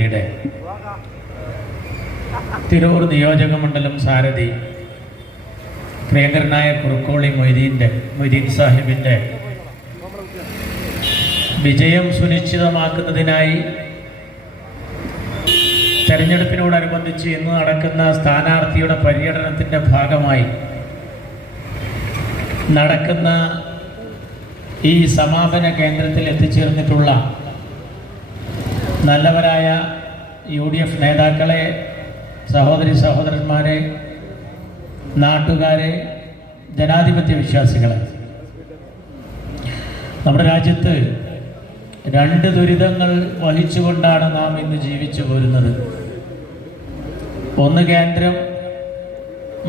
മുന്നണിയുടെ തിരൂർ നിയോജക മണ്ഡലം സാരഥി പ്രിയങ്കരനായ കുറുക്കോളി മൊയ്തീൻ സാഹിബിൻ്റെ വിജയം സുനിശ്ചിതമാക്കുന്നതിനായി തെരഞ്ഞെടുപ്പിനോടനുബന്ധിച്ച് ഇന്ന് നടക്കുന്ന സ്ഥാനാർത്ഥിയുടെ പര്യടനത്തിൻ്റെ ഭാഗമായി നടക്കുന്ന ഈ സമാപന കേന്ദ്രത്തിൽ എത്തിച്ചേർന്നിട്ടുള്ള നല്ലവരായ UDF നേതാക്കളെ, സഹോദരി സഹോദരന്മാരെ, നാട്ടുകാരെ, ജനാധിപത്യ വിശ്വാസികളെ, നമ്മുടെ രാജ്യത്ത് രണ്ട് ദുരിതങ്ങൾ വഹിച്ചുകൊണ്ടാണ് നാം ഇന്ന് ജീവിച്ചു പോരുന്നത്. ഒന്ന് കേന്ദ്രം,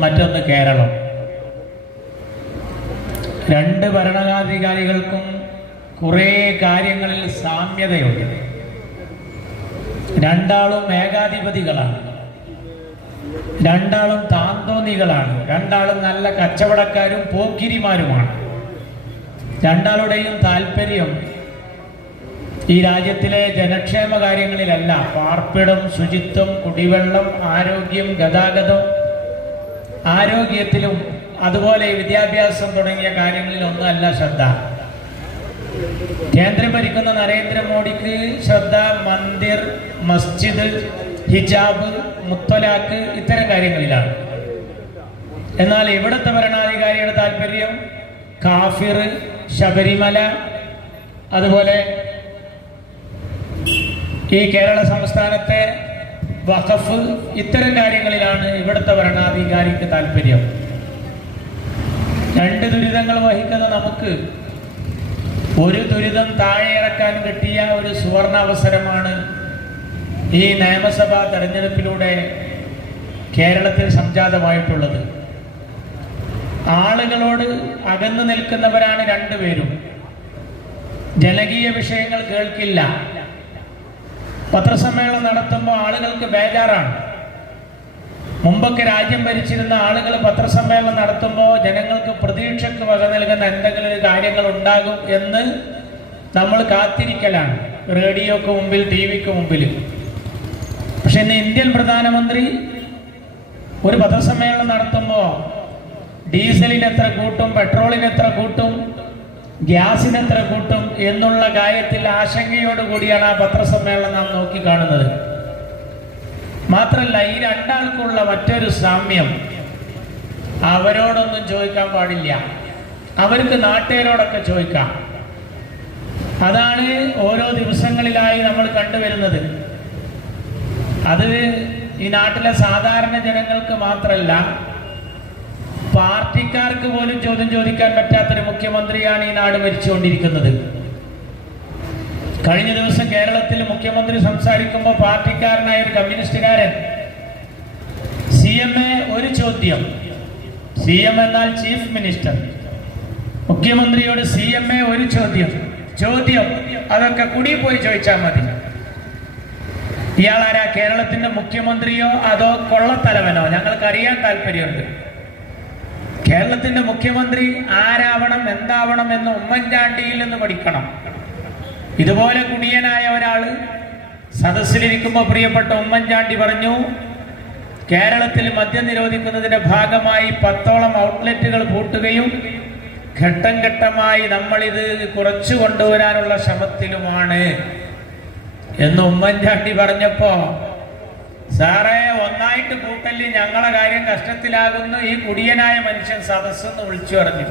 മറ്റൊന്ന് കേരളം. രണ്ട് ഭരണാധികാരികൾക്കും കുറേ കാര്യങ്ങളിൽ സാമ്യതയുണ്ട്. രണ്ടാളും ഏകാധിപതികളാണ്, രണ്ടാളും താന്തോന്നികളാണ്, രണ്ടാളും നല്ല കച്ചവടക്കാരും പോക്കിരിമാരുമാണ്. രണ്ടാളുടെയും താല്പര്യം ഈ രാജ്യത്തിലെ ജനക്ഷേമ കാര്യങ്ങളിലല്ല, പാർപ്പിടം, ശുചിത്വം, കുടിവെള്ളം, ആരോഗ്യം, ഗതാഗതം, ആരോഗ്യത്തിലും അതുപോലെ വിദ്യാഭ്യാസം തുടങ്ങിയ കാര്യങ്ങളിലൊന്നുമല്ല ശ്രദ്ധ. കേന്ദ്രം ഭരിക്കുന്ന നരേന്ദ്രമോദിക്ക് ശ്രദ്ധ മന്ദിർ, മസ്ജിദ്, ഹിജാബ്, മുത്തലാഖ് ഇത്തരം കാര്യങ്ങളിലാണ്. എന്നാൽ ഇവിടുത്തെ ഭരണാധികാരിയുടെ താല്പര്യം കാഫിർ, ശബരിമല, അതുപോലെ ഈ കേരള സംസ്ഥാനത്തെ വഖഫ്, ഇത്തരം കാര്യങ്ങളിലാണ് ഇവിടുത്തെ ഭരണാധികാരിക്ക് താല്പര്യം. രണ്ട് ദുരിതങ്ങൾ വഹിക്കുന്ന നമുക്ക് ഒരു ദുരിതം താഴെ ഇറക്കാൻ കിട്ടിയ ഒരു സുവർണ അവസരമാണ് ഈ നിയമസഭാ തെരഞ്ഞെടുപ്പിലൂടെ കേരളത്തിൽ സംജാതമായിട്ടുള്ളത്. ആളുകളോട് അകന്നു നിൽക്കുന്നവരാണ് രണ്ടുപേരും. ജനകീയ വിഷയങ്ങൾ കേൾക്കില്ല. പത്രസമ്മേളനം നടത്തുമ്പോൾ ആളുകൾക്ക് ബേജാറാണ്. മുമ്പൊക്കെ രാജ്യം ഭരിച്ചിരുന്ന ആളുകൾ പത്രസമ്മേളനം നടത്തുമ്പോൾ ജനങ്ങൾക്ക് പ്രതീക്ഷയ്ക്ക് വക നൽകുന്ന എന്തെങ്കിലും ഒരു കാര്യങ്ങൾ ഉണ്ടാകും എന്ന് നമ്മൾ കാത്തിരിക്കലാണ്, റേഡിയോക്ക് മുമ്പിൽ, TV-ക്ക് മുമ്പിൽ. പക്ഷെ ഇന്ന് ഇന്ത്യൻ പ്രധാനമന്ത്രി ഒരു പത്രസമ്മേളനം നടത്തുമ്പോൾ ഡീസലിന് എത്ര കൂട്ടും, പെട്രോളിന് എത്ര കൂട്ടും, ഗ്യാസിന് എത്ര കൂട്ടും എന്നുള്ള കാര്യത്തിൽ ആശങ്കയോടുകൂടിയാണ് ആ പത്രസമ്മേളനം നാം നോക്കിക്കാണുന്നത്. മാത്രമല്ല, ഈ രണ്ടാൾക്കുള്ള മറ്റൊരു സാമ്യം, അവരോടൊന്നും ചോദിക്കാൻ പാടില്ല, അവർക്ക് നാട്ടുകാരോടൊക്കെ ചോദിക്കാം. അതാണ് ഓരോ ദിവസങ്ങളിലായി നമ്മൾ കണ്ടുവരുന്നത്. അത് ഈ നാട്ടിലെ സാധാരണ ജനങ്ങൾക്ക് മാത്രമല്ല, പാർട്ടിക്കാർക്ക് പോലും ചോദ്യം ചോദിക്കാൻ പറ്റാത്തൊരു മുഖ്യമന്ത്രിയാണ് ഈ നാട് ഭരിച്ചുകൊണ്ടിരിക്കുന്നത്. കഴിഞ്ഞ ദിവസം കേരളത്തിൽ മുഖ്യമന്ത്രി സംസാരിക്കുമ്പോൾ പാർട്ടിക്കാരനായ ഒരു കമ്മ്യൂണിസ്റ്റുകാരൻ CM ഒരു ചോദ്യം, CM എന്നാൽ ചീഫ് മിനിസ്റ്റർ, മുഖ്യമന്ത്രിയോട് CM ഒരു ചോദ്യം അതൊക്കെ കുടി പോയി ചോദിച്ചാൽ മതി. ഇയാളാരാ, കേരളത്തിന്റെ മുഖ്യമന്ത്രിയോ അതോ കൊള്ളത്തലവനോ? ഞങ്ങൾക്ക് അറിയാൻ താല്പര്യമുണ്ട്. കേരളത്തിന്റെ മുഖ്യമന്ത്രി ആരാവണം, എന്താവണം എന്ന് ഉമ്മൻചാണ്ടിയിൽ നിന്ന് പഠിക്കണം. ഇതുപോലെ കുടിയനായ ഒരാള് സദസ്സിലിരിക്കുമ്പോൾ പ്രിയപ്പെട്ട ഉമ്മൻചാണ്ടി പറഞ്ഞു, കേരളത്തിൽ മദ്യം നിരോധിക്കുന്നതിന്റെ ഭാഗമായി 10ഓളം ഔട്ട്ലെറ്റുകൾ പൂട്ടുകയും ഘട്ടം ഘട്ടമായി നമ്മളിത് കുറച്ചു കൊണ്ടുവരാനുള്ള ശ്രമത്തിലുമാണ് എന്ന് ഉമ്മൻചാണ്ടി പറഞ്ഞപ്പോ, സാറേ ഒന്നായിട്ട് കൂട്ടല്, ഞങ്ങളെ കാര്യം കഷ്ടത്തിലാകുന്നു, ഈ കുടിയനായ മനുഷ്യൻ സദസ്സെന്ന് വിളിച്ചു പറഞ്ഞു.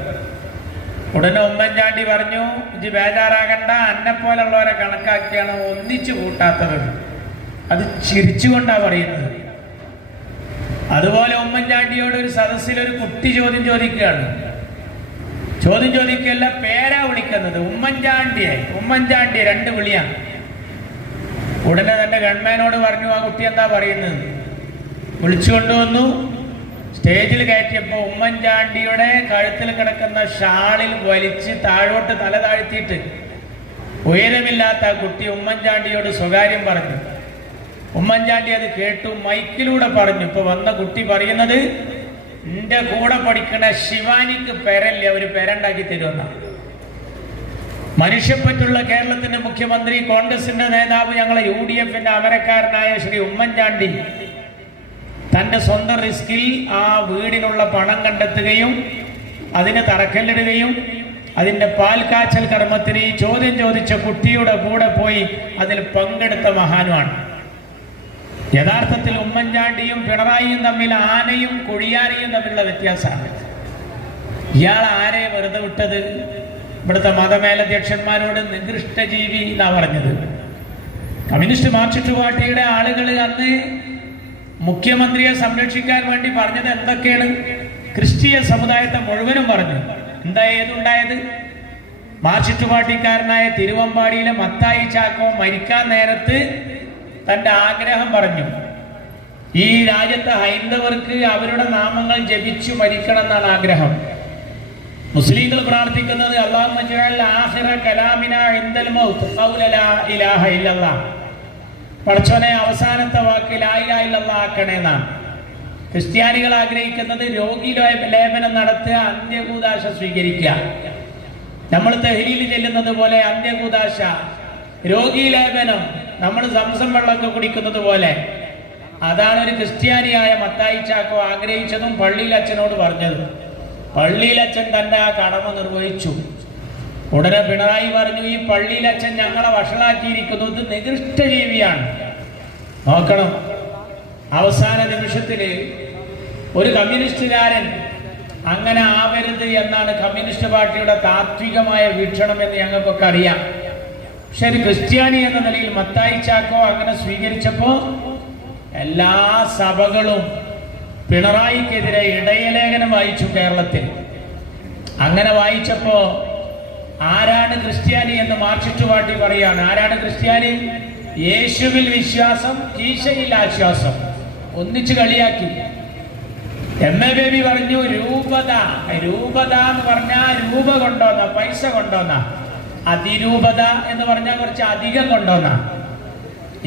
ഉടനെ ഉമ്മൻചാണ്ടി പറഞ്ഞു, ഇത് ബേജാറാകണ്ട, അന്നെപ്പോലുള്ളവരെ കണക്കാക്കിയാണ് ഒന്നിച്ചു കൂട്ടാത്തത്. അത് ചിരിച്ചുകൊണ്ടാ പറയുന്നത്. അതുപോലെ ഉമ്മൻചാണ്ടിയോട് ഒരു സദസ്സിൽ ഒരു കുട്ടി ചോദ്യം ചോദിക്കല്ല, പേരാ വിളിക്കുന്നത്. ഉമ്മൻചാണ്ടി രണ്ട് വിളിയാണ്. ഉടനെ തന്നെ ഗവൺമെന്റിനോട് പറഞ്ഞു, ആ കുട്ടി എന്താ പറയുന്നത്? വിളിച്ചുകൊണ്ടുവന്നു, സ്റ്റേജിൽ കയറ്റിയപ്പോൾ ഉമ്മൻചാണ്ടിയുടെ കഴുത്തിൽ കിടക്കുന്ന ഷാളിൽ വലിച്ച് താഴോട്ട് തല താഴ്ത്തിയിട്ട് ഉയരമില്ലാത്ത ആ കുട്ടി ഉമ്മൻചാണ്ടിയോട് സ്വകാര്യം പറഞ്ഞു. ഉമ്മൻചാണ്ടി അത് കേട്ടു, മൈക്കിലൂടെ പറഞ്ഞു. ഇപ്പൊ വന്ന കുട്ടി പറയുന്നത്, എന്റെ കൂടെ പഠിക്കണ ശിവാനിക്ക് പെരല്ല, ഒരു പെരണ്ടാക്കി തരുമെന്ന. മനുഷ്യപ്പറ്റുള്ള കേരളത്തിന്റെ മുഖ്യമന്ത്രി, കോൺഗ്രസിന്റെ നേതാവ്, ഞങ്ങളെ UDFന്റെ അമരക്കാരനായ ശ്രീ ഉമ്മൻചാണ്ടി തന്റെ സ്വന്തം റിസ്കിൽ ആ വീടിനുള്ള പണം കണ്ടെത്തുകയും അതിന് തറക്കല്ലിടുകയും അതിന്റെ പാൽ കാച്ചൽ കർമ്മത്തിന് ചോദ്യം ചോദിച്ച കുട്ടിയുടെ കൂടെ പോയി അതിൽ പങ്കെടുത്ത മഹാനുമാണ്. യഥാർത്ഥത്തിൽ ഉമ്മൻചാണ്ടിയും പിണറായിയും തമ്മിൽ ആനയും കൊടിയാനയും തമ്മിലുള്ള വ്യത്യാസമാണ്. ഇയാൾ ആരെ വെറുതെ വിട്ടത്? ഇവിടുത്തെ മതമേലധ്യക്ഷന്മാരോട് നികൃഷ്ടജീവി എന്നാ പറഞ്ഞത്. കമ്മ്യൂണിസ്റ്റ് മാർക്സിസ്റ്റ് പാർട്ടിയുടെ ആളുകൾ അന്ന് മുഖ്യമന്ത്രിയെ സംരക്ഷിക്കാൻ വേണ്ടി പറഞ്ഞത് എന്തൊക്കെയാണ്? ക്രിസ്തീയ സമുദായത്തെ മുഴുവനും പറഞ്ഞു. എന്താ ഏതുണ്ടായത്? മാർക്സിസ്റ്റ് പാർട്ടിക്കാരനായ തിരുവമ്പാടിയിലെ മത്തായി ചാക്കോ മരിക്കാൻ നേരത്ത് തന്റെ ആഗ്രഹം പറഞ്ഞു, ഈ രാജ്യത്തെ ഹൈന്ദവർക്ക് അവരുടെ നാമങ്ങൾ ജപിച്ചു മരിക്കണം എന്നാണ് ആഗ്രഹം. മുസ്ലിങ്ങൾ പ്രാർത്ഥിക്കുന്നത് അല്ലാഹുമ്മ ജഅൽ ആഖിറ കലാമിന ഇൻദൽ മൗത്ത് ഖൗല ലാ ഇലാഹ ഇല്ലല്ലാഹ്, പടച്ചോനെ അവസാനത്തെ വാക്ക് ലാ ഇലാഹ ഇല്ലല്ലാഹ് ആക്കണേ എന്നാണ്. ക്രിസ്ത്യാനികൾ ആഗ്രഹിക്കുന്നത് രോഗി ലേപനം നടത്തുക, അന്ത്യകൂദാശ സ്വീകരിക്കുക. നമ്മൾ തഹ്ലീൽ ചെല്ലുന്നത് പോലെ അന്ത്യകൂദാശ, രോഗി ലേപനം, നമ്മൾ സംസം വെള്ളമൊക്കെ കുടിക്കുന്നത് പോലെ. അതാണ് ഒരു ക്രിസ്ത്യാനിയായ മത്തായി ചാക്കോ ആഗ്രഹിച്ചതും പള്ളിയിൽ അച്ഛനോട് പറഞ്ഞതും. പള്ളിയിൽ അച്ഛൻ തന്റെ ആ കടമ നിർവഹിച്ചു. ഉടനെ പിണറായി പറഞ്ഞു, ഈ പള്ളിയിൽ അച്ഛൻ ഞങ്ങളെ വഷളാക്കിയിരിക്കുന്നത് നികൃഷ്ട ജീവിയാണ്. നോക്കണം, അവസാന നിമിഷത്തില് ഒരു കമ്മ്യൂണിസ്റ്റുകാരൻ അങ്ങനെ ആവരുത് എന്നാണ് കമ്മ്യൂണിസ്റ്റ് പാർട്ടിയുടെ താത്വികമായ വീക്ഷണം എന്ന് ഞങ്ങൾക്കൊക്കെ അറിയാം. പക്ഷെ ഒരു ക്രിസ്ത്യാനി എന്ന നിലയിൽ മത്തായി ചാക്കോ അങ്ങനെ സ്വീകരിച്ചപ്പോ എല്ലാ സഭകളും പിണറായിക്കെതിരെ ഇടയലേഖനം വായിച്ചു കേരളത്തിൽ. അങ്ങനെ വായിച്ചപ്പോ ആരാണ് ക്രിസ്ത്യാനി എന്ന് മാർക്സിസ്റ്റ് പാർട്ടി പറയാണ്. ആരാണ് ക്രിസ്ത്യാനി? യേശുവിൽ വിശ്വാസം, കീശയിൽ ആശ്വാസം. ഒന്നിച്ച് കളിയാക്കി. MA ബേബി പറഞ്ഞു, രൂപത. രൂപത എന്ന് പറഞ്ഞാൽ രൂപ കൊണ്ടോന്ന, പൈസ കൊണ്ടോന്ന. അതിരൂപത എന്ന് പറഞ്ഞാൽ കുറച്ച് അധികം കൊണ്ടോന്ന.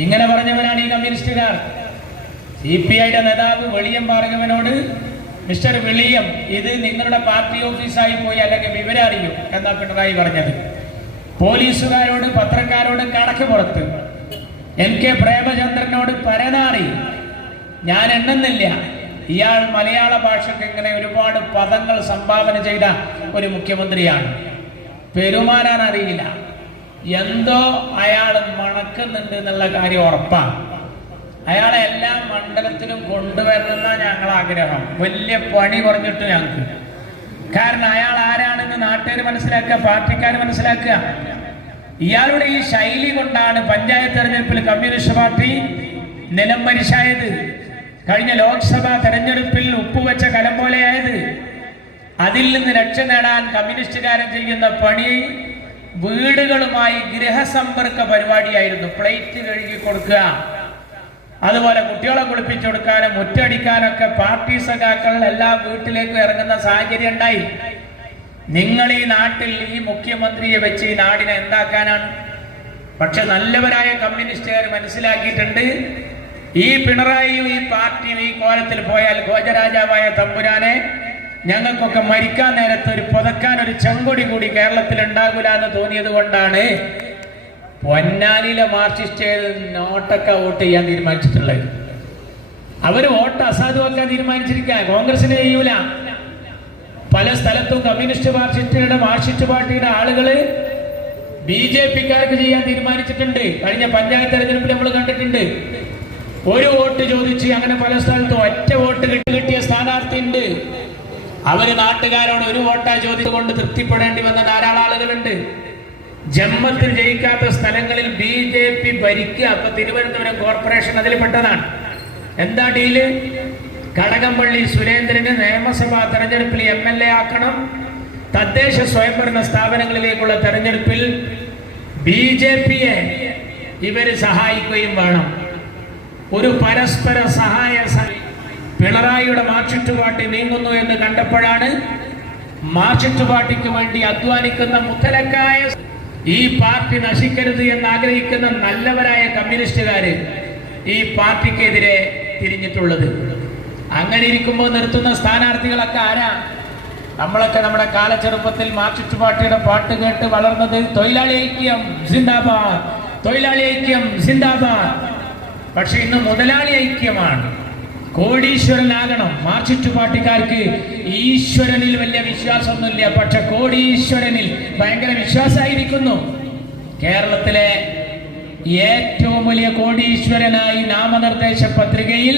ഇങ്ങനെ പറഞ്ഞവനാണ് ഈ കമ്മ്യൂണിസ്റ്റുകാർ. CPIയുടെ നേതാവ് വെളിയം ഭാർഗവനോട്, മിസ്റ്റർ വെളിയം, ഇത് നിങ്ങളുടെ പാർട്ടി ഓഫീസായി പോയി അല്ലെങ്കിൽ വിവരം അറിയും എന്നാ പിണറായി പറഞ്ഞത്. പോലീസുകാരോട്, പത്രക്കാരോട് കടക്ക് പുറത്ത്. MK പ്രേമചന്ദ്രനോട് പരനാറി. ഞാൻ എണ്ണുന്നില്ല. ഇയാൾ മലയാള ഭാഷയ്ക്ക് ഇങ്ങനെ ഒരുപാട് പദങ്ങൾ സംഭാവന ചെയ്ത ഒരു മുഖ്യമന്ത്രിയാണ്. പെരുമാറാൻ അറിയില്ല. എന്തോ അയാൾ മണക്കുന്നുണ്ട് എന്നുള്ള കാര്യം ഉറപ്പാണ്. അയാളെ എല്ലാ മണ്ഡലത്തിലും കൊണ്ടുവരണമെന്ന ഞങ്ങൾ ആഗ്രഹം. വലിയ പണി കുറഞ്ഞിട്ട് ഞങ്ങൾക്ക്. കാരണം അയാൾ ആരാണെന്ന് നാട്ടുകാർ മനസ്സിലാക്കുക, പാർട്ടിക്കാർ മനസ്സിലാക്കുക. ഇയാളുടെ ഈ ശൈലി കൊണ്ടാണ് പഞ്ചായത്ത് തെരഞ്ഞെടുപ്പിൽ കമ്മ്യൂണിസ്റ്റ് പാർട്ടി നിലംപരിശായത്. കഴിഞ്ഞ ലോക്സഭാ തെരഞ്ഞെടുപ്പിൽ ഉപ്പുവെച്ച കലം പോലെയായത്. അതിൽ നിന്ന് രക്ഷ നേടാൻ കമ്മ്യൂണിസ്റ്റുകാരൻ ചെയ്യുന്ന പണി വീടുകളുമായി ഗൃഹസമ്പർക്ക പരിപാടിയായിരുന്നു. പ്ലേറ്റ് കഴുകി കൊടുക്കുക, അതുപോലെ കുട്ടികളെ കുളിപ്പിച്ചു കൊടുക്കാനും മുറ്റടിക്കാനൊക്കെ പാർട്ടി സഖാക്കൾ എല്ലാ വീട്ടിലേക്കും ഇറങ്ങുന്ന സാഹചര്യം ഉണ്ടായി. നിങ്ങൾ ഈ നാട്ടിൽ ഈ മുഖ്യമന്ത്രിയെ വെച്ച് ഈ നാടിനെ എന്താക്കാനാണ്? പക്ഷെ നല്ലവരായ കമ്മ്യൂണിസ്റ്റുകാർ മനസ്സിലാക്കിയിട്ടുണ്ട്, ഈ പിണറായിയും ഈ പാർട്ടിയും ഈ കോലത്തിൽ പോയാൽ ഗോജരാജാവായ തമ്പുരാനെ ഞങ്ങൾക്കൊക്കെ മരിക്കാൻ നേരത്ത് ഒരു പുതക്കാൻ ഒരു ചെങ്കൊടി കൂടി കേരളത്തിൽ ഉണ്ടാകില്ല എന്ന് തോന്നിയത് കൊണ്ടാണ് പൊന്നാനിയിലെ മാർക്സിസ്റ്റ് നോട്ടൊക്കെ വോട്ട് ചെയ്യാൻ തീരുമാനിച്ചിട്ടുള്ളത്. അവര് വോട്ട് അസാധുവാക്കാൻ തീരുമാനിച്ചിരിക്കുക. കോൺഗ്രസിന് ചെയ്യൂല. പല സ്ഥലത്തും കമ്മ്യൂണിസ്റ്റ് മാർക്സിസ്റ്റ് പാർട്ടിയുടെ ആളുകള് BJPക്കാർക്ക് ചെയ്യാൻ തീരുമാനിച്ചിട്ടുണ്ട്. കഴിഞ്ഞ പഞ്ചായത്ത് തെരഞ്ഞെടുപ്പിൽ നമ്മൾ കണ്ടിട്ടുണ്ട്. ഒരു വോട്ട് ചോദിച്ച് അങ്ങനെ പല സ്ഥലത്തും ഒറ്റ വോട്ട് കിട്ടിയ സ്ഥാനാർത്ഥി ഉണ്ട്. അവര് നാട്ടുകാരോട് ഒരു വോട്ടാ ചോദിച്ചുകൊണ്ട് തൃപ്തിപ്പെടേണ്ടി വന്ന ധാരാളം ആളുകളുണ്ട്. ജന്മത്തിൽ ജയിക്കാത്ത സ്ഥലങ്ങളിൽ BJP ഭരിക്കുക. അപ്പൊ തിരുവനന്തപുരം കോർപ്പറേഷൻ അതിൽ പെട്ടതാണ്. എന്താ ഡീല്? കടകംപള്ളി സുരേന്ദ്രന് നിയമസഭാ തെരഞ്ഞെടുപ്പിൽ MLA ആക്കണം. തദ്ദേശ സ്വയംഭരണ സ്ഥാപനങ്ങളിലേക്കുള്ള തെരഞ്ഞെടുപ്പിൽ BJPയെ ഇവര് സഹായിക്കുകയും വേണം. ഒരു പരസ്പര സഹായ പിണറായിയുടെ മാർക്സിസ്റ്റ് പാർട്ടി നീങ്ങുന്നു എന്ന് കണ്ടപ്പോഴാണ് മാർക്സിസ്റ്റ് പാർട്ടിക്ക് വേണ്ടി അധ്വാനിക്കുന്ന മുത്തലക്കായ ഈ പാർട്ടി നശിക്കരുത് എന്ന് ആഗ്രഹിക്കുന്ന നല്ലവരായ കമ്മ്യൂണിസ്റ്റുകാര് ഈ പാർട്ടിക്കെതിരെ തിരിഞ്ഞിട്ടുള്ളത്. അങ്ങനെ ഇരിക്കുമ്പോൾ നിർത്തുന്ന സ്ഥാനാർത്ഥികളൊക്കെ ആരാ? നമ്മളൊക്കെ നമ്മുടെ കാലചെറുപ്പത്തിൽ മാർക്സിസ്റ്റ് പാർട്ടിയുടെ പാട്ട് കേട്ട് വളർന്നത് തൊഴിലാളി ഐക്യം സിന്ദാബാദ്, തൊഴിലാളി ഐക്യം സിന്ദാബാദ്. പക്ഷെ ഇന്ന് മുതലാളി ഐക്യമാണ്. കോടീശ്വരനാകണം. മാർക്സിസ്റ്റ് പാർട്ടിക്കാർക്ക് ഈശ്വരനിൽ വലിയ വിശ്വാസമൊന്നുമില്ല, പക്ഷെ കോടീശ്വരനിൽ ഭയങ്കര വിശ്വാസമായിരിക്കുന്നു. കേരളത്തിലെ ഏറ്റവും വലിയ കോടീശ്വരനായി നാമനിർദ്ദേശ പത്രികയിൽ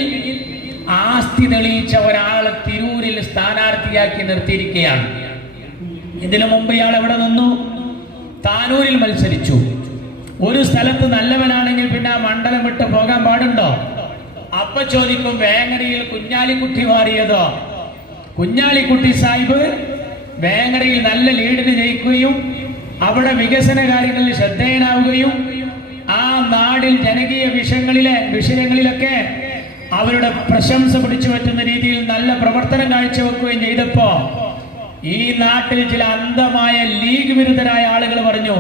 ആസ്തി തെളിയിച്ച ഒരാളെ തിരൂരിൽ സ്ഥാനാർത്ഥിയാക്കി നിർത്തിയിരിക്കുകയാണ്. ഇതിനു മുമ്പ് ഇയാൾ എവിടെ നിന്നു? താനൂരിൽ മത്സരിച്ചു. ഒരു സ്ഥലത്ത് നല്ലവനാണെങ്കിൽ പിന്നെ ആ മണ്ഡലം വിട്ട് പോകാൻ പാടുണ്ടോ? അപ്പൊ ചോദിക്കും, വേങ്ങരയിൽ കുഞ്ഞാലിക്കുട്ടി മാറിയതോ? കുഞ്ഞാലിക്കുട്ടി സാഹിബ് വേങ്ങരയിൽ നല്ല ലീഡിന് ജയിക്കുകയും അവിടെ വികസന കാര്യങ്ങളിൽ ശ്രദ്ധേയനാവുകയും ആ നാടിൽ ജനകീയ വിഷയങ്ങളിലൊക്കെ അവരുടെ പ്രശംസ പിടിച്ചു പറ്റുന്ന രീതിയിൽ നല്ല പ്രവർത്തനം കാഴ്ചവെക്കുകയും ചെയ്തപ്പോ ഈ നാട്ടിൽ ചില അന്ധമായ ലീഗ് വിരുദ്ധരായ ആളുകൾ പറഞ്ഞു,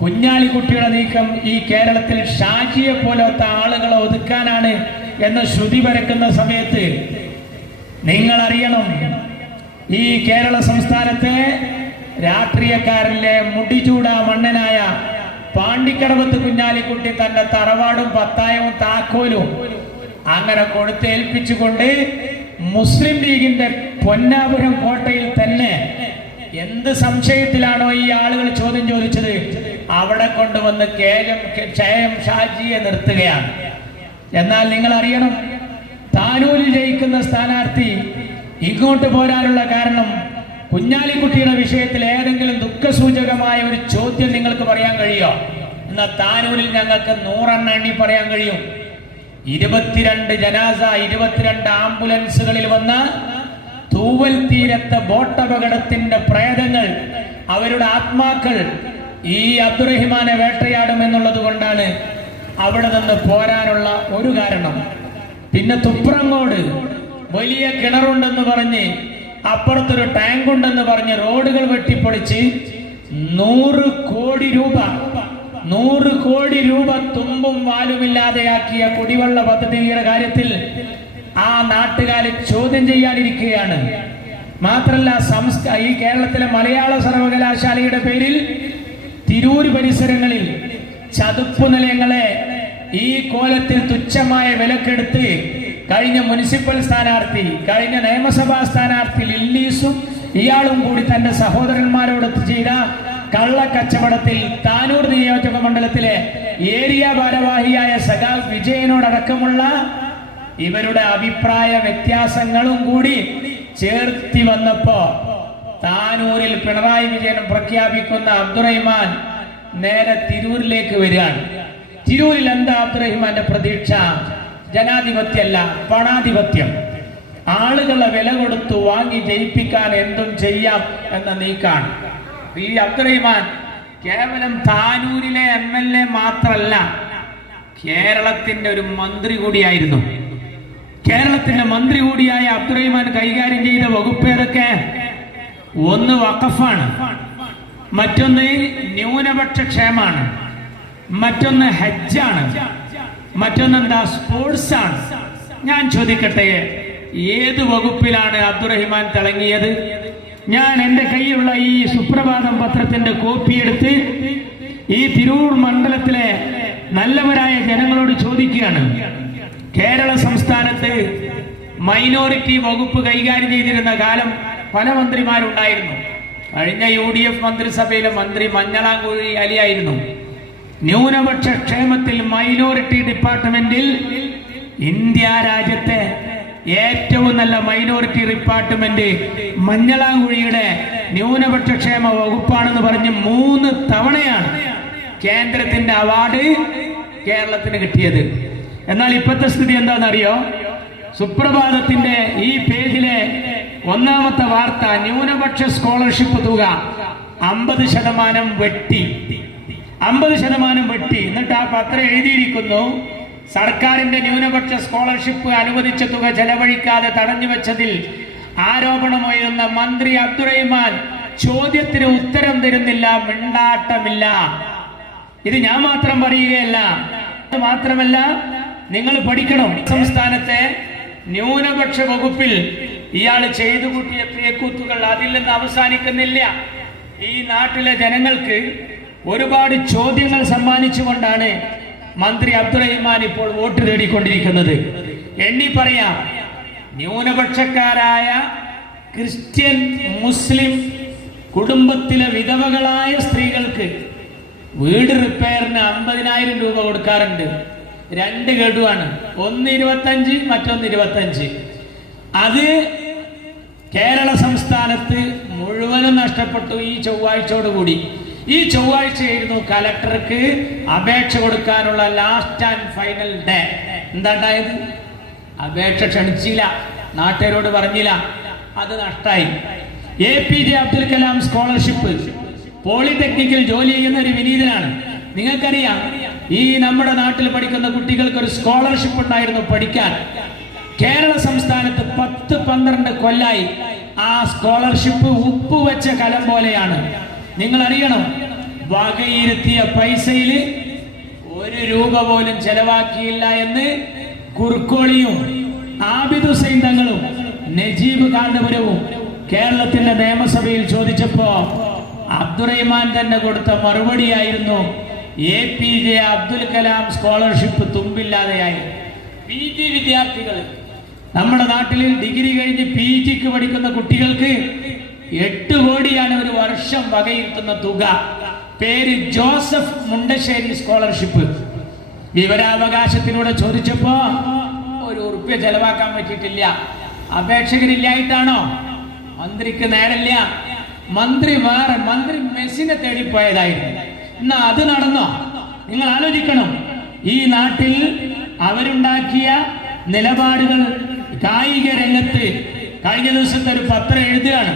കുഞ്ഞാലിക്കുട്ടിയുടെ നീക്കം ഈ കേരളത്തിൽ ഷാജിയെ പോലത്തെ ആളുകളെ ഒതുക്കാനാണ് എന്ന് ശ്രുതി പരക്കുന്ന സമയത്ത് നിങ്ങൾ അറിയണം, ഈ കേരള സംസ്ഥാനത്തെ രാഷ്ട്രീയക്കാരിലെ മുടിചൂട മണ്ണനായ പാണ്ടിക്കടവത്ത് കുഞ്ഞാലിക്കുട്ടി തന്റെ തറവാടും പത്തായവും താക്കോലും അങ്ങനെ കൊടുത്തേൽപ്പിച്ചുകൊണ്ട് മുസ്ലിം ലീഗിന്റെ പൊന്നാപുരം കോട്ടയിൽ തന്നെ എന്ത് സംശയത്തിലാണോ ഈ ആളുകൾ ചോദ്യം ചോദിച്ചത്, അവിടെ കൊണ്ടുവന്ന് ക്ഷയം ഷാജിയെ നിർത്തുകയാണ്. എന്നാൽ നിങ്ങൾ അറിയണം, താനൂരിൽ ജയിക്കുന്ന സ്ഥാനാർത്ഥി ഇങ്ങോട്ട് പോരാനുള്ള കാരണം കുഞ്ഞാലിക്കുട്ടിയുടെ വിഷയത്തിൽ ഏതെങ്കിലും ദുഃഖസൂചകമായ ഒരു ചോദ്യം നിങ്ങൾക്ക് പറയാൻ കഴിയോ? എന്നാൽ താനൂരിൽ ഞങ്ങൾക്ക് 100 എണ്ണി പറയാൻ കഴിയും. 22 ജനാസ, 22 ആംബുലൻസുകളിൽ വന്ന തൂവൽ തീരത്തെ ബോട്ടപകടത്തിന്റെ പ്രേതങ്ങൾ, അവരുടെ ആത്മാക്കൾ ഈ അബ്ദുറഹിമാനെ വേട്ടയാടും എന്നുള്ളത് കൊണ്ടാണ് അവിടെ നിന്ന് പോരാനുള്ള ഒരു കാരണം. പിന്നെ തുപ്രങ്ങോട് വലിയ കിണറുണ്ടെന്ന് പറഞ്ഞ് അപ്പുറത്തൊരു ടാങ്ക് ഉണ്ടെന്ന് പറഞ്ഞ് റോഡുകൾ വെട്ടിപ്പൊളിച്ച് 100 കോടി രൂപ തുമ്പും വാലുമില്ലാതെയാക്കിയ കുടിവെള്ള പദ്ധതിയുടെ കാര്യത്തിൽ ആ നാട്ടുകാരെ ചോദ്യം ചെയ്യാനിരിക്കുകയാണ്. മാത്രല്ല, ഈ കേരളത്തിലെ മലയാള സർവകലാശാലയുടെ പേരിൽ തിരൂർ പരിസരങ്ങളിൽ ചതുപ്പ് നിലയങ്ങളെ ഈ കോലത്തിൽ തുച്ഛമായ വിലക്കെടുത്ത് കഴിഞ്ഞ മുനിസിപ്പൽ സ്ഥാനാർത്ഥി, കഴിഞ്ഞ നിയമസഭാ സ്ഥാനാർത്ഥി ലില്ലീസും ഇയാളും കൂടി തന്റെ സഹോദരന്മാരോടൊത്ത് ചെയ്ത കള്ളക്കച്ചവടത്തിൽ താനൂർ നിയോജക മണ്ഡലത്തിലെ ഏരിയ ഭാരവാഹിയായ സഖാവ് വിജയനോടക്കമുള്ള ഇവരുടെ അഭിപ്രായ വ്യത്യാസങ്ങളും കൂടി ചേർത്തി വന്നപ്പോ താനൂരിൽ പിണറായി വിജയൻ പ്രഖ്യാപിക്കുന്ന അബ്ദുറഹിമാൻ നേരെ തിരൂരിലേക്ക് വരികയാണ്. തിരൂരിൽ എന്താ അബ്ദുറഹിമാന്റെ പ്രതീക്ഷ? ജനാധിപത്യമല്ല, പണാധിപത്യം. ആളുകളെ വില കൊടുത്തു വാങ്ങി ജയിപ്പിക്കാൻ എന്തും ചെയ്യാം എന്ന നീക്കാണ്. ഈ അബ്ദുറഹിമാൻ കേവലം താനൂരിലെ MLA മാത്രല്ല, കേരളത്തിന്റെ ഒരു മന്ത്രി കൂടിയായിരുന്നു. കേരളത്തിന്റെ മന്ത്രി കൂടിയായ അബ്ദുറഹിമാൻ കൈകാര്യം ചെയ്ത വകുപ്പ് ഏതൊക്കെ? ഒന്ന് വഖഫാണ്, മറ്റൊന്ന് ന്യൂനപക്ഷ ക്ഷേമാണ്, മറ്റൊന്ന് ഹജ്ജാണ്, മറ്റൊന്നെന്താ സ്പോർട്സ് ആണ്. ഞാൻ ചോദിക്കട്ടെ, ഏത് വകുപ്പിലാണ് അബ്ദുറഹിമാൻ തിളങ്ങിയത്? ഞാൻ എൻ്റെ കയ്യിലുള്ള ഈ സുപ്രഭാതം പത്രത്തിന്റെ കോപ്പി എടുത്ത് ഈ തിരൂർ മണ്ഡലത്തിലെ നല്ലവരായ ജനങ്ങളോട് ചോദിക്കുകയാണ്. കേരള സംസ്ഥാനത്ത് മൈനോറിറ്റി വകുപ്പ് കൈകാര്യം ചെയ്തിരുന്ന കാലം പല മന്ത്രിമാരുണ്ടായിരുന്നു. കഴിഞ്ഞ UDF മന്ത്രിസഭയിലെ മന്ത്രി മഞ്ഞളാംകുഴി അലിയായിരുന്നു. ന്യൂനപക്ഷ ക്ഷേമത്തിൽ മൈനോറിറ്റി ഡിപ്പാർട്ട്മെന്റിൽ ഇന്ത്യ രാജ്യത്തെ ഏറ്റവും നല്ല മൈനോറിറ്റി ഡിപ്പാർട്ട്മെന്റ് മഞ്ഞളാംകുഴിയുടെ ന്യൂനപക്ഷ ക്ഷേമ വകുപ്പാണെന്ന് പറഞ്ഞ് 3 തവണയാണ് കേന്ദ്രത്തിന്റെ അവാർഡ് കേരളത്തിന് കിട്ടിയത്. എന്നാൽ ഇപ്പോഴത്തെ സ്ഥിതി എന്താണെന്നറിയോ? സുപ്രഭാതത്തിന്റെ ഈ പേജിലെ 1ാമത്തെ വാർത്ത, ന്യൂനപക്ഷ സ്കോളർഷിപ്പ് തുക 50% വെട്ടി. 50% വെട്ടി. എന്നിട്ട് ആ പത്രം എഴുതിയിരിക്കുന്നു, സർക്കാരിന്റെ ന്യൂനപക്ഷ സ്കോളർഷിപ്പ് അനുവദിച്ച തുക ചെലവഴിക്കാതെ തടഞ്ഞു വെച്ചതിൽ ആരോപണമുയരുന്ന മന്ത്രി അബ്ദുറഹിമാൻ ചോദ്യത്തിന് ഉത്തരം തരുന്നില്ല, മിണ്ടാട്ടമില്ല. ഇത് ഞാൻ മാത്രം പറയുകയല്ല, മാത്രമല്ല നിങ്ങൾ പഠിക്കണം. സംസ്ഥാനത്തെ ന്യൂനപക്ഷ വകുപ്പിൽ ഇയാൾ ചെയ്തു കൂട്ടിയ പേക്കൂത്തുകൾ അതിൽ നിന്ന് അവസാനിക്കുന്നില്ല. ഈ നാട്ടിലെ ജനങ്ങൾക്ക് ഒരുപാട് ചോദ്യങ്ങൾ സമ്മാനിച്ചുകൊണ്ടാണ് മന്ത്രി അബ്ദുറഹിമാൻ ഇപ്പോൾ വോട്ട് തേടിക്കൊണ്ടിരിക്കുന്നത്. എണ്ണി പറയാം, ന്യൂനപക്ഷക്കാരായ ക്രിസ്ത്യൻ മുസ്ലിം കുടുംബത്തിലെ വിധവകളായ സ്ത്രീകൾക്ക് വീട് റിപ്പയറിന് 50,000 രൂപ കൊടുക്കാറുണ്ട്. 2 ഗഡുവാണ്, ഒന്ന് 25, മറ്റൊന്ന് 25. അത് കേരള സംസ്ഥാനത്ത് മുഴുവനും നഷ്ടപ്പെട്ടു ഈ ചൊവ്വാഴ്ചയോടുകൂടി. ഈ ചൊവ്വാഴ്ചയായിരുന്നു കലക്ടർക്ക് അപേക്ഷ കൊടുക്കാനുള്ള ലാസ്റ്റ് ആൻഡ് ഫൈനൽ ഡേ. എന്താണ്ടായത്? അപേക്ഷ ക്ഷണിച്ചില്ല, നാട്ടുകാരോട് പറഞ്ഞില്ല, അത് നഷ്ടായി. APJ അബ്ദുൽ കലാം സ്കോളർഷിപ്പ്, പോളിടെക്നിക്കിൽ ജോലി ചെയ്യുന്ന ഒരു വിനീതനാണ്. നിങ്ങൾക്കറിയാം, ഈ നമ്മുടെ നാട്ടിൽ പഠിക്കുന്ന കുട്ടികൾക്ക് ഒരു സ്കോളർഷിപ്പ് ഉണ്ടായിരുന്നു പഠിക്കാൻ. കേരള സംസ്ഥാനത്ത് 10-12 കൊല്ലായി ആ സ്കോളർഷിപ്പ് ഉപ്പുവെച്ച കലം പോലെയാണ്. നിങ്ങൾ അറിയണം, വകയിരുത്തിയ പൈസയിൽ 1 രൂപ പോലും ചെലവാക്കിയില്ല എന്ന് കുറുക്കോളിയും ആബിദ് ഹുസൈൻ തങ്ങളും നജീബ് കാന്തപുരവും കേരളത്തിന്റെ നിയമസഭയിൽ ചോദിച്ചപ്പോ അബ്ദുറഹിമാൻ തന്നെ കൊടുത്ത മറുപടിയായിരുന്നു APJ അബ്ദുൽ കലാം സ്കോളർഷിപ്പ് തുമ്പില്ലാതെയായി. PG വിദ്യാർത്ഥികൾ, നമ്മുടെ നാട്ടിൽ ഡിഗ്രി കഴിഞ്ഞ് PGക്ക് പഠിക്കുന്ന കുട്ടികൾക്ക് 8 കോടിയാണ് ഒരു വർഷം വകയിരുത്തുന്ന തുക. പേര് ജോസഫ് മുണ്ടശ്ശേരി സ്കോളർഷിപ്പ്. വിവരാവകാശത്തിലൂടെ ചോദിച്ചപ്പോ 1 ഉറുപ്പ്യ ചെലവാക്കാൻ പറ്റിയിട്ടില്ല. അപേക്ഷകരില്ലായിട്ടാണോ? മന്ത്രിക്ക് നേരല്ല. മന്ത്രി മെസ്സിനെ തേടിപ്പോയതായിരുന്നു. എന്നാ അത് നടന്നോ? നിങ്ങൾ ആലോചിക്കണം. ഈ നാട്ടിൽ അവരുണ്ടാക്കിയ നിലപാടുകൾ കായിക രംഗത്ത് കഴിഞ്ഞ ദിവസത്തെ ഒരു പത്രം എഴുതുകയാണ്.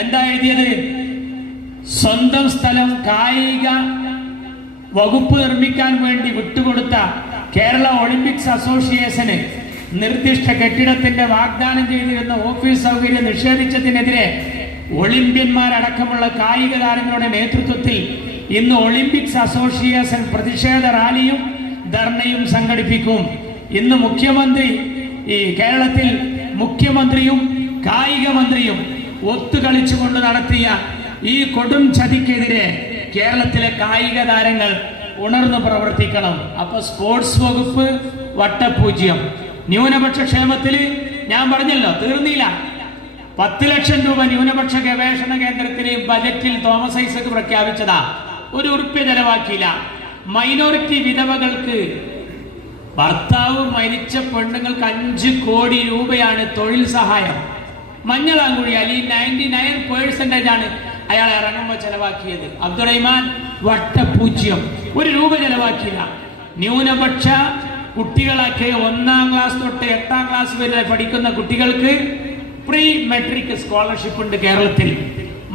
എന്താ എഴുതിയത്? സ്വന്തം സ്ഥലം കായിക വകുപ്പ് നിർമ്മിക്കാൻ വേണ്ടി വിട്ടുകൊടുത്ത കേരള ഒളിമ്പിക്സ് അസോസിയേഷന് നിർദ്ദിഷ്ട കെട്ടിടത്തിന്റെ വാഗ്ദാനം ചെയ്തിരുന്ന ഓഫീസ് സൗകര്യം നിഷേധിച്ചതിനെതിരെ ഒളിമ്പ്യന്മാരടക്കമുള്ള കായിക താരങ്ങളുടെ നേതൃത്വത്തിൽ ഇന്ന് ഒളിമ്പിക്സ് അസോസിയേഷൻ പ്രതിഷേധ റാലിയും ധർണയും സംഘടിപ്പിക്കും. ഇന്ന് കേരളത്തിൽ മുഖ്യമന്ത്രിയും കായിക മന്ത്രിയും ഒത്തുകളിച്ചുകൊണ്ട് നടത്തിയ ഈ കൊടും ചതിക്കെതിരെ കേരളത്തിലെ കായിക താരങ്ങൾ ഉണർന്നു പ്രവർത്തിക്കണം. അപ്പൊ സ്പോർട്സ് വകുപ്പ് വട്ടപൂജ്യം. ന്യൂനപക്ഷ ക്ഷേമത്തിൽ ഞാൻ പറഞ്ഞല്ലോ, തീർന്നില്ല. 10 ലക്ഷം രൂപ ന്യൂനപക്ഷ ഗവേഷണ കേന്ദ്രത്തിന് ബജറ്റിൽ തോമസ് ഐസക് പ്രഖ്യാപിച്ചതാ. 1 ഉറുപ്പ്യ ചെലവാക്കിയില്ല. മൈനോറിറ്റി വിധവകൾക്ക്, ഭർത്താവ് മരിച്ച പെണ്ണുങ്ങൾക്ക് 5 കോടി രൂപയാണ് തൊഴിൽ സഹായം. മഞ്ഞളാങ്കുഴി അലി 99% ആണ് അയാൾ ഇറങ്ങുമ്പോൾ ചെലവാക്കിയത്. അബ്ദുറഹിമാൻ വട്ടപൂജ്യം, 1 രൂപ ചെലവാക്കിയില്ല. ന്യൂനപക്ഷ കുട്ടികളൊക്കെ 1ാം ക്ലാസ് തൊട്ട് 8ാം ക്ലാസ് വരെ പഠിക്കുന്ന കുട്ടികൾക്ക് പ്രീ മെട്രിക് സ്കോളർഷിപ്പ് ഉണ്ട് കേരളത്തിൽ.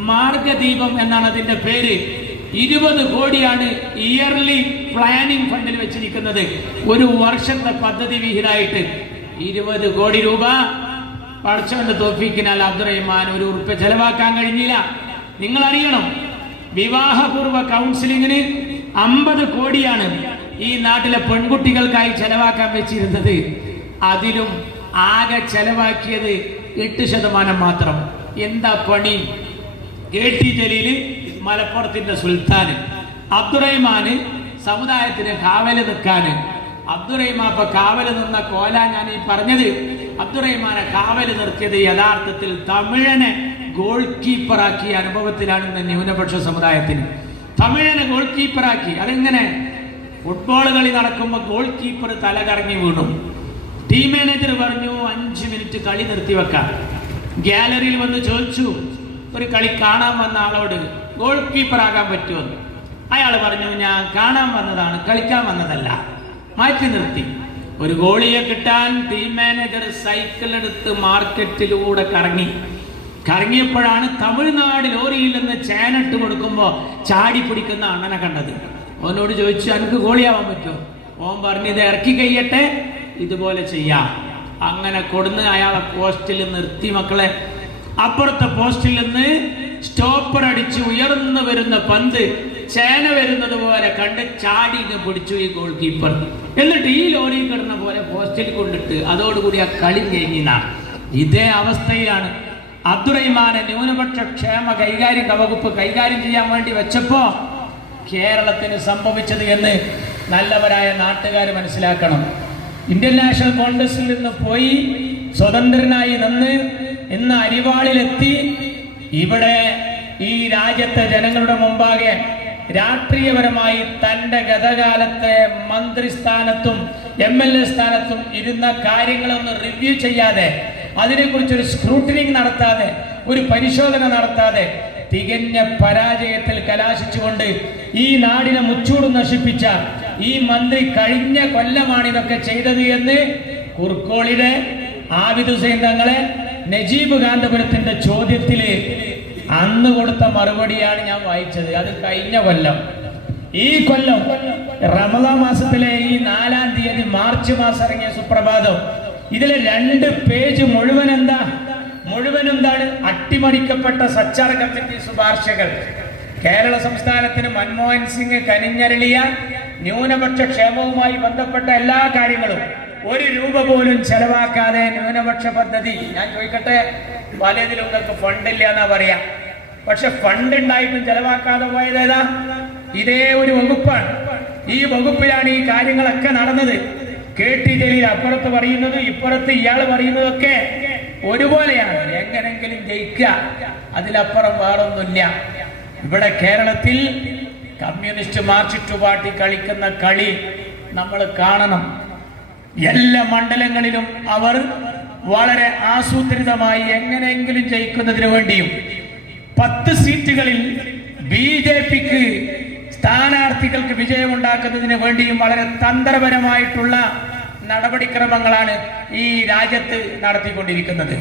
മാർഗദീപം എന്നാണ് അതിന്റെ പേര്. 20 കോടിയാണ് ഇയർലി പ്ലാനിംഗ് ഫണ്ടിൽ വെച്ചിരിക്കുന്നത്. 1 വർഷത്തെ പദ്ധതി വിഹിതമായിട്ട് 20 കോടി രൂപ പഠിച്ചവന്റെ തോഫീക്കിനാൽ അബ്ദുറഹിമാൻ 1 ഉറുപ്പ്യ ചെലവാക്കാൻ കഴിഞ്ഞില്ല. നിങ്ങൾ അറിയണം, വിവാഹപൂർവ്വ കൗൺസിലിങ്ങിന് 50 കോടിയാണ് ഈ നാട്ടിലെ പെൺകുട്ടികൾക്കായി ചെലവാക്കാൻ വെച്ചിരുന്നത്. അതിലും ആകെ ചെലവാക്കിയത് 8% മാത്രം. എന്താ പണി? KT ജലീല് മലപ്പുറത്തിന്റെ സുൽത്താന്, അബ്ദുറഹിമാന് സമുദായത്തിന് കാവല് നിൽക്കാന്. അബ്ദുറഹിമാൻ ഇപ്പൊ കാവല് നിന്ന കോല ഞാൻ ഈ പറഞ്ഞത്. അബ്ദുറഹിമാനെ കാവല് നിർത്തിയത് യഥാർത്ഥത്തിൽ തമിഴനെ ഗോൾ കീപ്പറാക്കിയ അനുഭവത്തിലാണ് ഇന്ന് ന്യൂനപക്ഷ സമുദായത്തിന്. തമിഴനെ ഗോൾ കീപ്പറാക്കി. അതെങ്ങനെ? ഫുട്ബോൾ കളി നടക്കുമ്പോൾ ഗോൾ കീപ്പർ തല കറങ്ങി വീണു. ടീം മാനേജർ പറഞ്ഞു 5 മിനിറ്റ് കളി നിർത്തിവെക്കാം. ഗ്യാലറിയിൽ വന്ന് ചോദിച്ചു ഒരു കളി കാണാൻ വന്ന ആളോട്, ഗോൾ കീപ്പർ ആകാൻ പറ്റുമെന്ന്. അയാൾ പറഞ്ഞു, ഞാൻ കാണാൻ വന്നതാണ്, കളിക്കാൻ വന്നതല്ല. മാറ്റി നിർത്തി. ഒരു ഗോളിയെ കിട്ടാൻ ടീം മാനേജർ സൈക്കിൾ എടുത്ത് മാർക്കറ്റിലൂടെ കറങ്ങിയപ്പോഴാണ് തമിഴ്നാട് ലോറിയിൽ നിന്ന് ചേനട്ട് കൊടുക്കുമ്പോ ചാടി പിടിക്കുന്ന അണ്ണനെ കണ്ടത്. അവനോട് ചോദിച്ചു, എനിക്ക് ഗോളിയാവാൻ പറ്റുമോ? ഓൻ പറഞ്ഞു, ഇത് ഇറക്കി കഴിയട്ടെ, ഇതുപോലെ ചെയ്യാം. അങ്ങനെ കൊടുന്ന് അയാളെ പോസ്റ്റിൽ നിർത്തി. മക്കളെ, അപ്പുറത്തെ പോസ്റ്റിൽ നിന്ന് സ്റ്റോപ്പർ അടിച്ച് ഉയർന്നു വരുന്ന പന്ത് ചേന വരുന്നത് പോലെ കണ്ട് ചാടി പിടിച്ചു ഈ ഗോൾ കീപ്പർ. എന്നിട്ട് ഈ ലോറി കിടന്ന പോലെ പോസ്റ്റിൽ കൊണ്ടിട്ട് അതോടുകൂടി ആ കളി കഴിഞ്ഞാണ്. ഇതേ അവസ്ഥയിലാണ് അബ്ദുറഹിമാനെ ന്യൂനപക്ഷ ക്ഷേമ വകുപ്പ് കൈകാര്യം ചെയ്യാൻ വേണ്ടി വെച്ചപ്പോ കേരളത്തിന് സംഭവിച്ചത് എന്ന് നല്ലവരായ നാട്ടുകാർ മനസ്സിലാക്കണം. ഇന്ത്യൻ നാഷണൽ കോൺഗ്രസിൽ നിന്ന് പോയി സ്വതന്ത്രനായി നിന്ന് ഇന്ന് അരിവാളിലെത്തി ഇവിടെ ഈ രാജ്യത്തെ ജനങ്ങളുടെ മുമ്പാകെ രാഷ്ട്രീയപരമായി തന്റെ ഗതകാലത്തെ മന്ത്രിസ്ഥാനത്തും MLA സ്ഥാനത്തും ഇരുന്ന കാര്യങ്ങളൊന്ന് റിവ്യൂ ചെയ്യാതെ, അതിനെക്കുറിച്ചൊരു സ്ക്രൂട്ടിനിങ് നടത്താതെ, ഒരു പരിശോധന നടത്താതെ തികഞ്ഞ പരാജയത്തിൽ കലാശിച്ചുകൊണ്ട് ഈ നാടിനെ മുച്ചൂട് നശിപ്പിച്ച ഈ മന്ത്രി കഴിഞ്ഞ കൊല്ലമാണ് ഇതൊക്കെ ചെയ്തത് എന്ന് കുർക്കോളിയുടെ ആബിദ് ഹുസൈൻ തങ്ങളെ നജീബ് കാന്തപുരത്തിന്റെ ചോദ്യത്തില് അന്ന് കൊടുത്ത മറുപടിയാണ് ഞാൻ വായിച്ചത്. അത് കഴിഞ്ഞ കൊല്ലം. ഈ കൊല്ലം റമദാൻ മാസത്തിലെ ഈ 4-ാം തീയതി മാർച്ച് മാസം ഇറങ്ങിയ സുപ്രഭാതം, ഇതിലെ 2 പേജ് മുഴുവൻ എന്താണ്? അട്ടിമറിക്കപ്പെട്ട സച്ചാർ കമ്മിറ്റി ശുപാർശകൾ. കേരള സംസ്ഥാനത്തിന് മൻമോഹൻ സിംഗ് കനിഞ്ഞരളിയ ന്യൂനപക്ഷ ക്ഷേമവുമായി ബന്ധപ്പെട്ട എല്ലാ കാര്യങ്ങളും 1 രൂപ പോലും ചെലവാക്കാതെ ന്യൂനപക്ഷ പദ്ധതി. ഞാൻ ചോദിക്കട്ടെ, പലതിലും നിങ്ങൾക്ക് ഫണ്ടില്ല എന്നാ പറയാ, പക്ഷെ ഫണ്ട് ഉണ്ടായിട്ടും ചെലവാക്കാതെ പോയതേതാ? ഇതേ ഒരു വകുപ്പാണ്. ഈ വകുപ്പിലാണ് ഈ കാര്യങ്ങളൊക്കെ നടന്നത്. KT ജലീൽ അപ്പുറത്ത് പറയുന്നത് ഇപ്പുറത്ത് ഇയാൾ പറയുന്നതൊക്കെ ഒരുപോലെയാണ്. എങ്ങനെങ്കിലും ജയിക്കുക, അതിലപ്പുറം വേറൊന്നുമില്ല. ഇവിടെ കേരളത്തിൽ കമ്മ്യൂണിസ്റ്റ് മാർക്സിസ്റ്റ് പാർട്ടി കളിക്കുന്ന കളി നമ്മൾ കാണണം. എല്ലാ മണ്ഡലങ്ങളിലും അവർ വളരെ ആസൂത്രിതമായി എങ്ങനെയെങ്കിലും ജയിക്കുന്നതിന് വേണ്ടിയും 10 സീറ്റുകളിൽ BJPക്ക് സ്ഥാനാർത്ഥികൾക്ക് വിജയമുണ്ടാക്കുന്നതിന് വേണ്ടിയും വളരെ തന്ത്രപരമായിട്ടുള്ള നടപടിക്രമങ്ങളാണ് ഈ രാജ്യത്ത് നടത്തിക്കൊണ്ടിരിക്കുന്നത്.